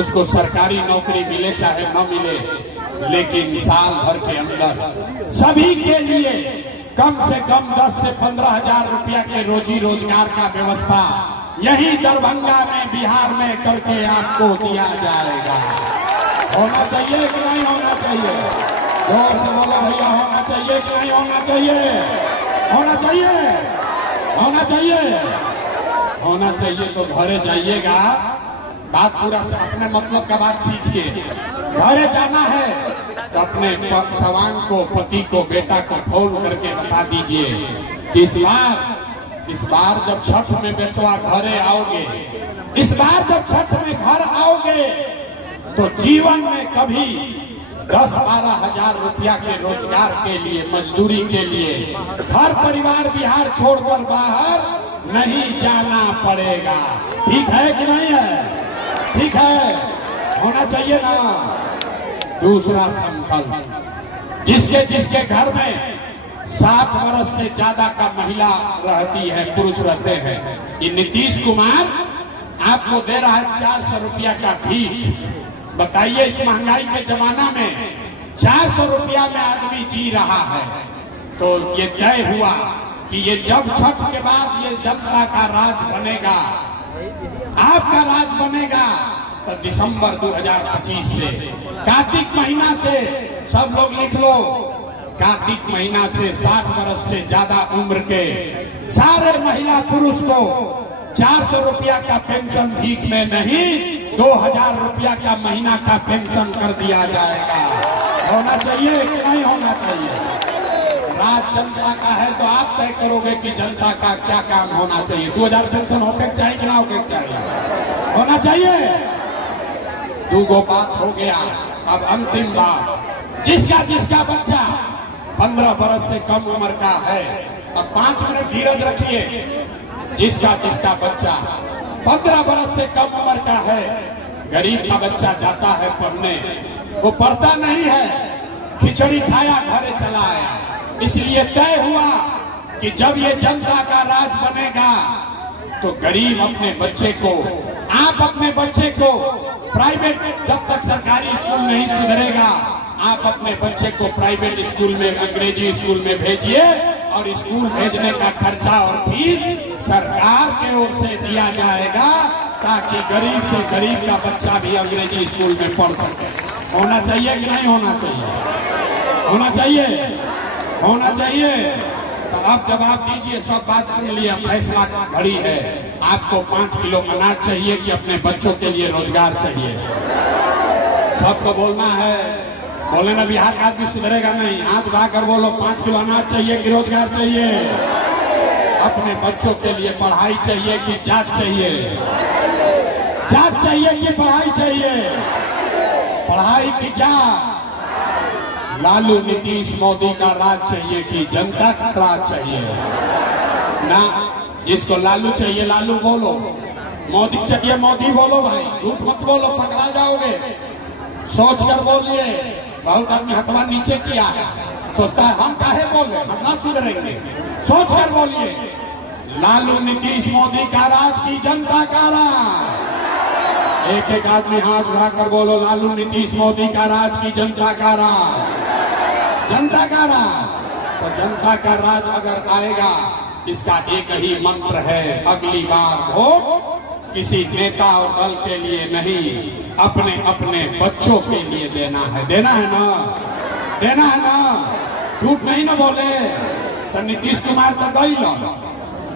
उसको सरकारी नौकरी मिले चाहे न मिले, लेकिन साल भर के अंदर सभी के लिए कम से कम 10 से 15 हजार रुपया के रोजी रोजगार का व्यवस्था यही दरभंगा में, बिहार में करके आपको दिया जाएगा। होना चाहिए कि नहीं होना चाहिए? जोर से बोलो भैया, होना चाहिए कि नहीं होना चाहिए? होना चाहिए, होना चाहिए, होना चाहिए। तो घरे जाइएगा, बात पूरा अपने मतलब का बात सीखिए। घरे जाना है तो अपने सवांग को, पति को, बेटा को फोन करके बता दीजिए कि इस बार जब छठ में बेटवा घरे आओगे, इस बार जब छठ में घर आओगे तो जीवन में कभी 10-12 हजार रुपया के रोजगार के लिए, मजदूरी के लिए घर परिवार बिहार छोड़कर बाहर नहीं जाना पड़ेगा। ठीक है कि नहीं है? ठीक है, होना चाहिए ना। दूसरा संकल्प, जिसके जिसके घर में 60 वर्ष से ज्यादा का महिला रहती है, पुरुष रहते हैं, ये नीतीश कुमार आपको दे रहा है 400 रुपया का भीख। बताइए, इस महंगाई के जमाना में 400 रुपया में आदमी जी रहा है। तो ये तय हुआ कि ये जब छठ के बाद ये जनता का राज बनेगा, आपका राज बनेगा, तो दिसंबर 2025 से, कार्तिक महीना से, सब लोग लिख लो, कार्तिक महीना से 60 वर्ष से ज्यादा उम्र के सारे महिला पुरुष को 400 रुपया का पेंशन भीख में नहीं, 2000 रुपया का महीना का पेंशन कर दिया जाएगा। होना चाहिए कि नहीं होना चाहिए? राज जनता का है तो आप तय करोगे कि जनता का क्या काम होना चाहिए। 2000 पेंशन होके चाहिए कि ना होके चाहिए? होना चाहिए। दूगो बात हो गया। अब अंतिम बात, जिसका जिसका बच्चा 15 वर्ष से कम उम्र का है, अब 5 मिनट धीरज रखिए। जिसका जिसका बच्चा 15 वर्ष से कम उम्र का है, गरीब का बच्चा जाता है पढ़ने, वो पढ़ता नहीं है, खिचड़ी खाया घरे चला आया। इसलिए तय हुआ कि जब ये जनता का राज बनेगा तो गरीब अपने बच्चे को, आप अपने बच्चे को प्राइवेट, जब तक सरकारी स्कूल नहीं सुधरेगा, आप अपने बच्चे को प्राइवेट स्कूल में, अंग्रेजी स्कूल में भेजिए, और स्कूल भेजने का खर्चा और फीस सरकार के ओर से दिया जाएगा, ताकि गरीब से गरीब का बच्चा भी अंग्रेजी स्कूल में पढ़ सके। होना चाहिए कि नहीं होना चाहिए? होना चाहिए, होना चाहिए। तो अब जवाब दीजिए, सब बात सुन लिया, फैसला घड़ी है। आपको 5 किलो अनाज चाहिए कि अपने बच्चों के लिए रोजगार चाहिए? सबको बोलना है, बोले ना, बिहार का आदमी सुधरेगा नहीं। हाथ उठाकर बोलो, 5 किलो अनाज चाहिए कि रोजगार चाहिए? अपने बच्चों के लिए पढ़ाई चाहिए कि जात चाहिए? जात चाहिए कि पढ़ाई चाहिए? पढ़ाई की जात? लालू नीतीश मोदी का राज चाहिए कि जनता का राज चाहिए? ना, जिसको लालू चाहिए लालू बोलो, मोदी चाहिए मोदी बोलो। भाई झूठ मत बोलो, पकड़ा जाओगे। सोच कर बोलिए। बहुत आदमी हथवा नीचे किया है, सोचता है हम काहे बोले, हम ना सुधरेंगे। सोच कर बोलिए, लालू नीतीश मोदी का राज की जनता का राज? एक एक आदमी हाथ उठाकर बोलो, लालू नीतीश मोदी का राज की जनता का राज? जनता का राज। तो जनता का राज अगर आएगा, इसका एक ही मंत्र है, अगली बार वोट किसी नेता और दल के लिए नहीं, अपने अपने बच्चों के लिए देना है। देना है ना? देना है ना? झूठ नहीं ना बोले। तो नीतीश कुमार तो गई लो,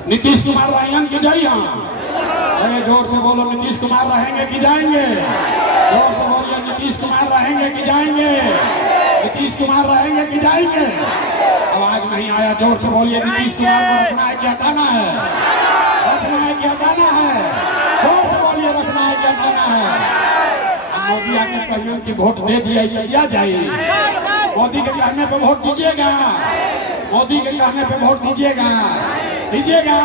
नीतीश कुमार रहेंगे कि जाइए? जोर से बोलो, नीतीश कुमार रहेंगे कि जाएंगे? जोर से बोलिए, नीतीश कुमार रहेंगे कि जाएंगे? नीतीश कुमार रहेंगे कि जाएंगे? आवाज नहीं आया, जोर से बोलिए। नीतीश कुमार को रखना है कि हटाना है? रखना है कि हटाना है? जोर से बोलिए, रखना है कि हटाना है? मोदी आके कहिए कि वोट दे दिया जाए। मोदी के कहने पे वोट दीजिएगा? मोदी के कहने पे वोट दीजिएगा? दीजिएगा?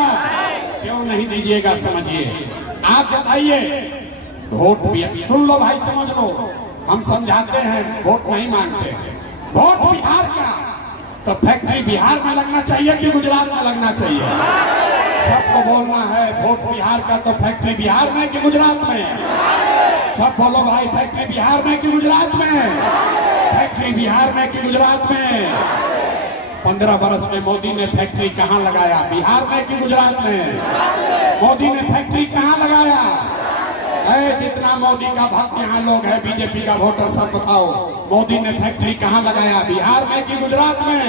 क्यों नहीं दीजिएगा? समझिए, आप बताइए। वोट भी सुन लो भाई, समझ लो, हम समझाते हैं, वोट नहीं मांगते। वोट बिहार का तो फैक्ट्री बिहार में लगना चाहिए कि गुजरात में लगना चाहिए? सबको बोलना है, वोट बिहार का तो फैक्ट्री बिहार में कि गुजरात में? सब बोलो भाई, फैक्ट्री बिहार में कि गुजरात में? फैक्ट्री बिहार में कि गुजरात में? 15 बरस में मोदी ने फैक्ट्री कहां लगाया? बिहार में कि गुजरात में? मोदी ने फैक्ट्री कहां लगाया? जितना मोदी का भक्त यहाँ लोग है, बीजेपी का वोटर, सब बताओ, मोदी ने फैक्ट्री कहां लगाया? बिहार में कि गुजरात में?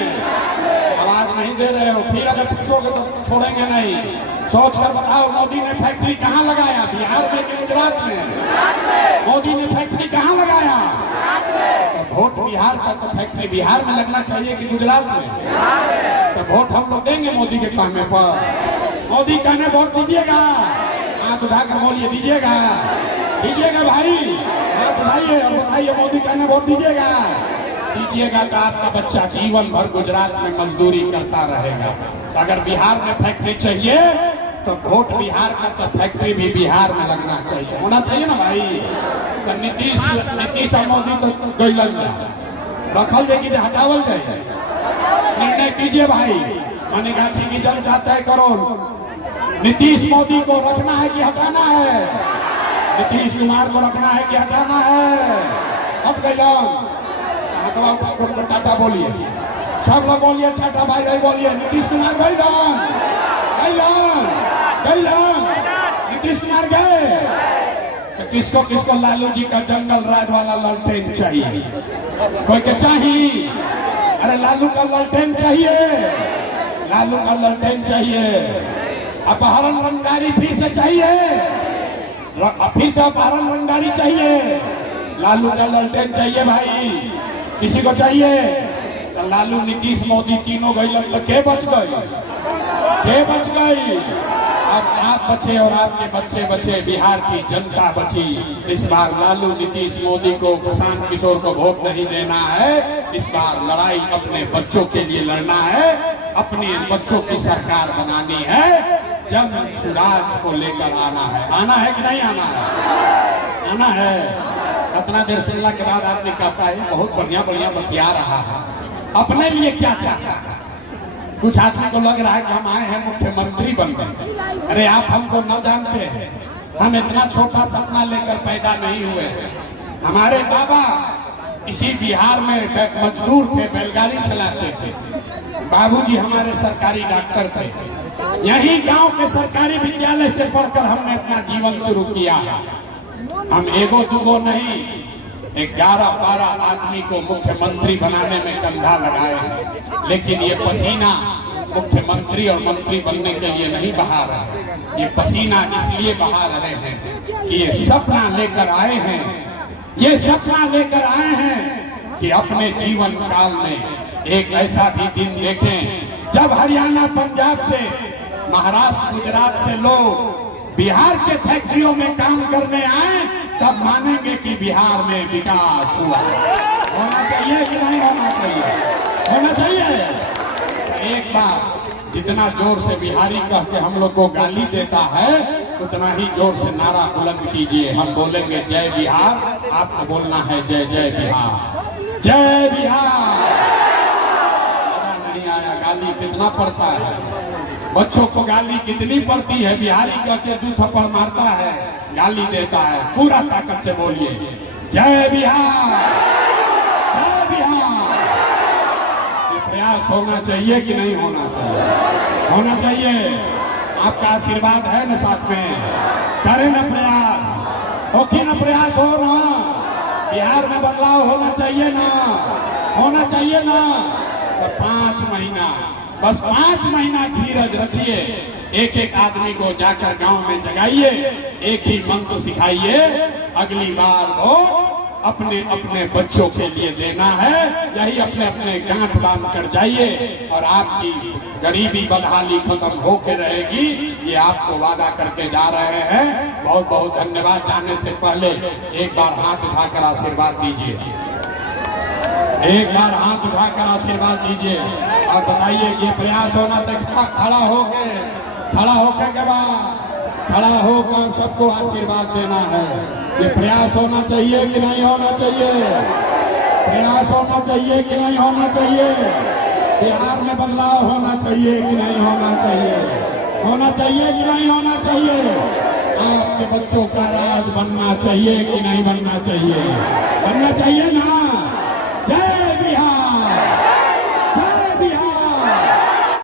आवाज नहीं दे रहे हो, फिर अगर पूछोगे तो छोड़ेंगे नहीं। सोच कर बताओ, मोदी ने फैक्ट्री कहां लगाया? बिहार में कि गुजरात में? मोदी ने फैक्ट्री कहां लगाया? तो वोट बिहार का, तो फैक्ट्री बिहार में लगना चाहिए कि गुजरात में? तो वोट हम लोग देंगे मोदी के कहने पर? मोदी कहने वोट दीजिएगा? हाथ उठाकर बोलिए, दीजिएगा? दीजिएगा भाई, हाथ उठाइए और बताइए, मोदी कहने वोट दीजिएगा? दीजिएगा तो आपका बच्चा जीवन भर गुजरात में मजदूरी करता रहेगा। अगर बिहार में फैक्ट्री चाहिए तो वोट बिहार का, तो फैक्ट्री भी बिहार में लगना चाहिए, होना चाहिए ना भाई। तो नीतीश और मोदी तो गैलन रखल जाएगी, हटावल जाए, निर्णय कीजिए भाई। मनीगाछी की जनता तय करो, नीतीश मोदी को रखना है कि हटाना है? नीतीश कुमार को रखना है कि हटाना है? अब गैलन टाटा बोलिए, सब लोग बोलिए, टाटा भाई भाई बोलिए, Nitish Kumar gallon, gallon, gallon, Nitish Kumar गए। तो किसको किसको लालू जी का जंगल राज वाला लालटेन चाहिए? कोई के चाहिए? अरे लालू का लालटेन चाहिए, लालू का लालटेन चाहिए। अपहरण रंगदारी फिर से चाहिए, फिर से अपहरण रंगदारी चाहिए। लालू का लालटेन चाहिए भाई, किसी को चाहिए? तो लालू, नीतीश, मोदी तीनों गए तो के बच गए? के बच गई? अब आप बचे और आपके बच्चे बचे, बिहार की जनता बची। इस बार लालू, नीतीश, मोदी को, प्रशांत किशोर को वोट नहीं देना है। इस बार लड़ाई अपने बच्चों के लिए लड़ना है, अपने बच्चों की सरकार बनानी है। जन सुराज को लेकर आना है। आना है कि नहीं आना है? आना है। इतना देर सुनने के बाद आदमी कहता है बहुत बढ़िया बढ़िया बतिया रहा है, अपने लिए क्या चाहता है? कुछ आदमी को लग रहा है कि हम आए हैं मुख्यमंत्री बनने। अरे आप हमको न जानते हैं, हम इतना छोटा सपना लेकर पैदा नहीं हुए हैं। हमारे बाबा इसी बिहार में मजदूर थे, बैलगाड़ी चलाते थे। बाबूजी हमारे सरकारी डॉक्टर थे। यही गांव के सरकारी विद्यालय से पढ़कर हमने अपना जीवन शुरू किया। हम एगो दुगो नहीं, 11-12 आदमी को मुख्यमंत्री बनाने में कंधा लगाए हैं। लेकिन ये पसीना मुख्यमंत्री और मंत्री बनने के लिए नहीं बहा रहा। ये पसीना इसलिए बहा रहे हैं कि ये सपना लेकर आए हैं, ये सपना लेकर आए हैं कि अपने जीवन काल में एक ऐसा भी दिन देखें जब हरियाणा, पंजाब से, महाराष्ट्र, गुजरात से लोग बिहार के फैक्ट्रियों में काम करने आए, तब मानेंगे कि बिहार में विकास हुआ। होना चाहिए कि नहीं होना चाहिए? होना चाहिए। एक बार जितना जोर से बिहारी कह के हम लोग को गाली देता है, उतना ही जोर से नारा बुलंद कीजिए। हम बोलेंगे जय बिहार, आपको बोलना है जय जय बिहार, जय बिहार। नहीं आया, गाली कितना पड़ता है? बच्चों को गाली कितनी पड़ती है? बिहारी कह के 2 थप्पड़ मारता है, गाली देता है। पूरा ताकत से बोलिए जय बिहार, जय बिहार। ये प्रयास होना चाहिए कि नहीं होना चाहिए? होना चाहिए। आपका आशीर्वाद है न साथ में? करें न प्रयास, हो कि न प्रयास हो ना? बिहार में बदलाव होना चाहिए ना? होना चाहिए ना? तो 5 महीना, बस 5 महीना धीरज रखिए। एक एक आदमी को जाकर गांव में जगाइए, एक ही मंत्र सिखाइए। अगली बार वो अपने अपने बच्चों के लिए देना है, यही अपने अपने गांठ बांध कर जाइए और आपकी गरीबी बदहाली खत्म होके रहेगी। ये आपको वादा करके जा रहे हैं। बहुत बहुत धन्यवाद। जाने से पहले एक बार हाथ उठाकर आशीर्वाद दीजिए, एक बार हाथ उठाकर आशीर्वाद दीजिए और बताइए ये प्रयास होना चाहिए। खड़ा होकर के बाद खड़ा होकर सबको आशीर्वाद देना है। ये प्रयास होना चाहिए कि नहीं होना चाहिए? प्रयास होना चाहिए कि नहीं होना चाहिए? बिहार में बदलाव होना चाहिए कि नहीं होना चाहिए? होना चाहिए कि नहीं होना चाहिए? आप के बच्चों का राज बनना चाहिए कि नहीं बनना चाहिए? बनना चाहिए ना।